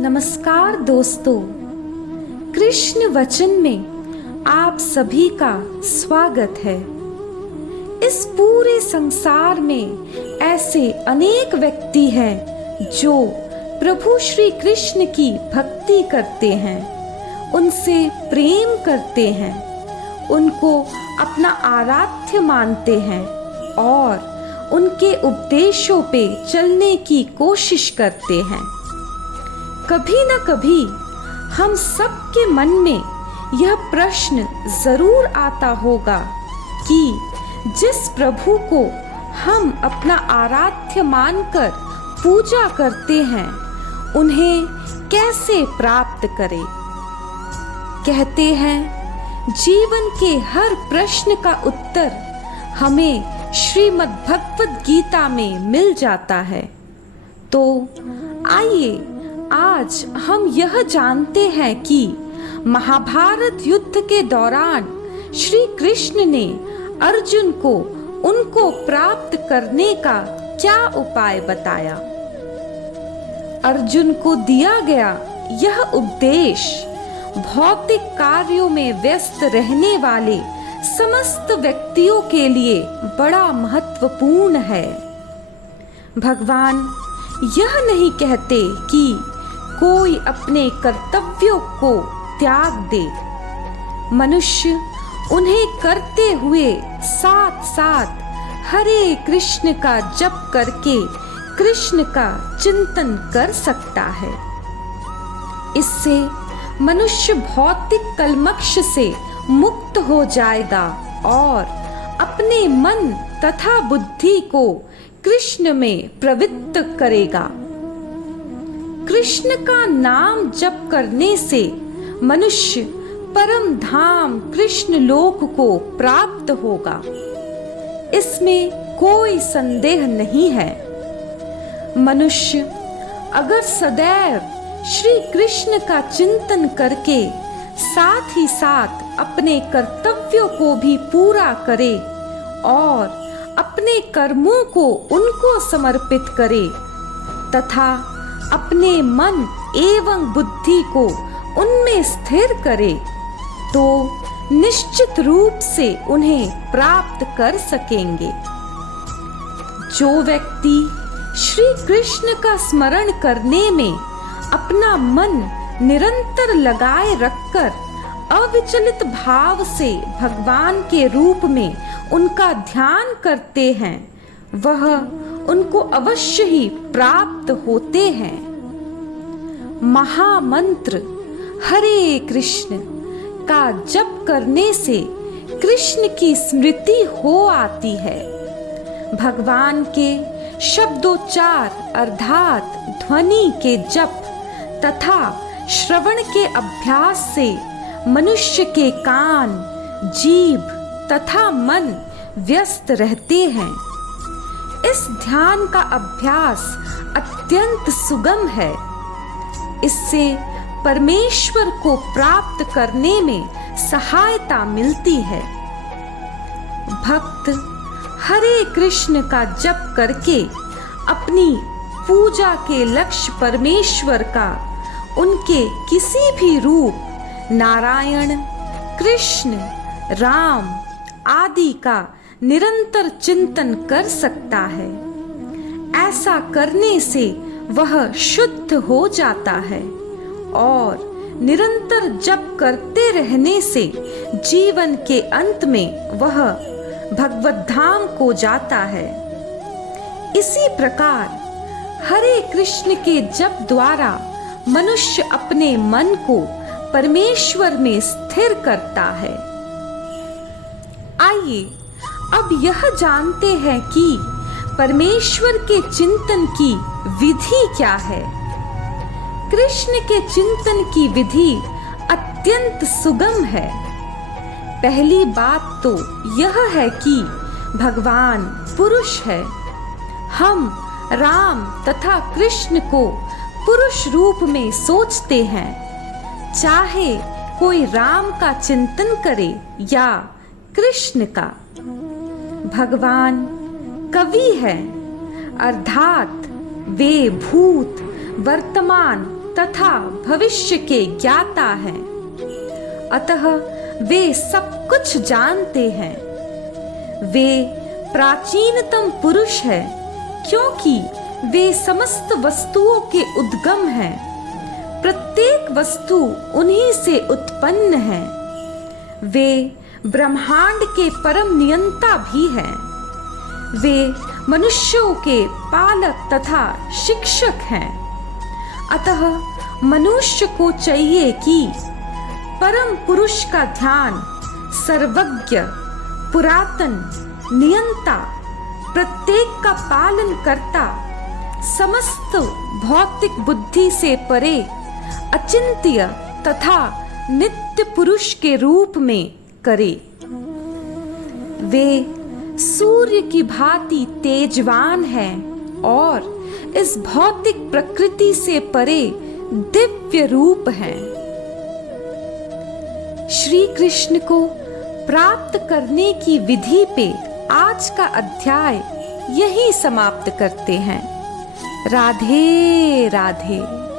नमस्कार दोस्तों, कृष्ण वचन में आप सभी का स्वागत है। इस पूरे संसार में ऐसे अनेक व्यक्ति हैं जो प्रभु श्री कृष्ण की भक्ति करते हैं, उनसे प्रेम करते हैं, उनको अपना आराध्य मानते हैं और उनके उपदेशों पे चलने की कोशिश करते हैं। कभी न कभी हम सबके मन में यह प्रश्न जरूर आता होगा कि जिस प्रभु को हम अपना आराध्य मानकर पूजा करते हैं, उन्हें कैसे प्राप्त करें। कहते हैं जीवन के हर प्रश्न का उत्तर हमें श्रीमद् भगवद गीता में मिल जाता है। तो आइए आज हम यह जानते हैं कि महाभारत युद्ध के दौरान श्री कृष्ण ने अर्जुन को उनको प्राप्त करने का क्या उपाय बताया। अर्जुन को दिया गया यह उपदेश भौतिक कार्यों में व्यस्त रहने वाले समस्त व्यक्तियों के लिए बड़ा महत्वपूर्ण है। भगवान यह नहीं कहते कि कोई अपने कर्तव्यों को त्याग दे। मनुष्य उन्हें करते हुए साथ साथ हरे कृष्ण का जप करके कृष्ण का चिंतन कर सकता है। इससे मनुष्य भौतिक कलमश से मुक्त हो जाएगा और अपने मन तथा बुद्धि को कृष्ण में प्रवृत्त करेगा। कृष्ण का नाम जप करने से मनुष्य परम धाम कृष्ण लोक को प्राप्त होगा, इसमें कोई संदेह नहीं है। मनुष्य अगर सदैव श्री कृष्ण का चिंतन करके साथ ही साथ अपने कर्तव्यों को भी पूरा करे और अपने कर्मों को उनको समर्पित करे तथा अपने मन एवं बुद्धि को उनमें स्थिर करे, तो निश्चित रूप से उन्हें प्राप्त कर सकेंगे। जो व्यक्ति श्री कृष्ण का स्मरण करने में अपना मन निरंतर लगाए रखकर अविचलित भाव से भगवान के रूप में उनका ध्यान करते हैं, वह उनको अवश्य ही प्राप्त होते हैं। महामंत्र हरे कृष्ण का जप करने से कृष्ण की स्मृति हो आती है। भगवान के शब्दोच्चार अर्थात ध्वनि के जप तथा श्रवण के अभ्यास से मनुष्य के कान, जीभ तथा मन व्यस्त रहते हैं। इस ध्यान का अभ्यास अत्यंत सुगम है। इससे परमेश्वर को प्राप्त करने में सहायता मिलती है। भक्त हरे कृष्ण का जप करके अपनी पूजा के लक्ष्य परमेश्वर का उनके किसी भी रूप नारायण, कृष्ण, राम आदि का निरंतर चिंतन कर सकता है। ऐसा करने से वह शुद्ध हो जाता है और निरंतर जप करते रहने से जीवन के अंत में वह भगवत धाम को जाता है। इसी प्रकार हरे कृष्ण के जप द्वारा मनुष्य अपने मन को परमेश्वर में स्थिर करता है। आइए अब यह जानते हैं कि परमेश्वर के चिंतन की विधि क्या है। कृष्ण के चिंतन की विधि अत्यंत सुगम है। पहली बात तो यह है कि भगवान पुरुष है। हम राम तथा कृष्ण को पुरुष रूप में सोचते हैं। चाहे कोई राम का चिंतन करे या कृष्ण का। भगवान कवि है, अर्थात वे भूत, वर्तमान तथा भविष्य के ज्ञाता हैं, अतः वे सब कुछ जानते हैं। वे प्राचीनतम पुरुष है, क्योंकि वे समस्त वस्तुओं के उद्गम हैं। प्रत्येक वस्तु उन्हीं से उत्पन्न है। वे ब्रह्मांड के परम नियंता भी हैं। वे मनुष्यों के पालक तथा शिक्षक हैं। अतः मनुष्य को चाहिए कि परम पुरुष का ध्यान सर्वज्ञ, पुरातन, नियंता, प्रत्येक का पालन करता, समस्त भौतिक बुद्धि से परे, अचिंत्य तथा नित्य पुरुष के रूप में करे। वे सूर्य की भांति तेजवान हैं और इस भौतिक प्रकृति से परे दिव्य रूप हैं। श्री कृष्ण को प्राप्त करने की विधि पे आज का अध्याय यही समाप्त करते हैं। राधे राधे।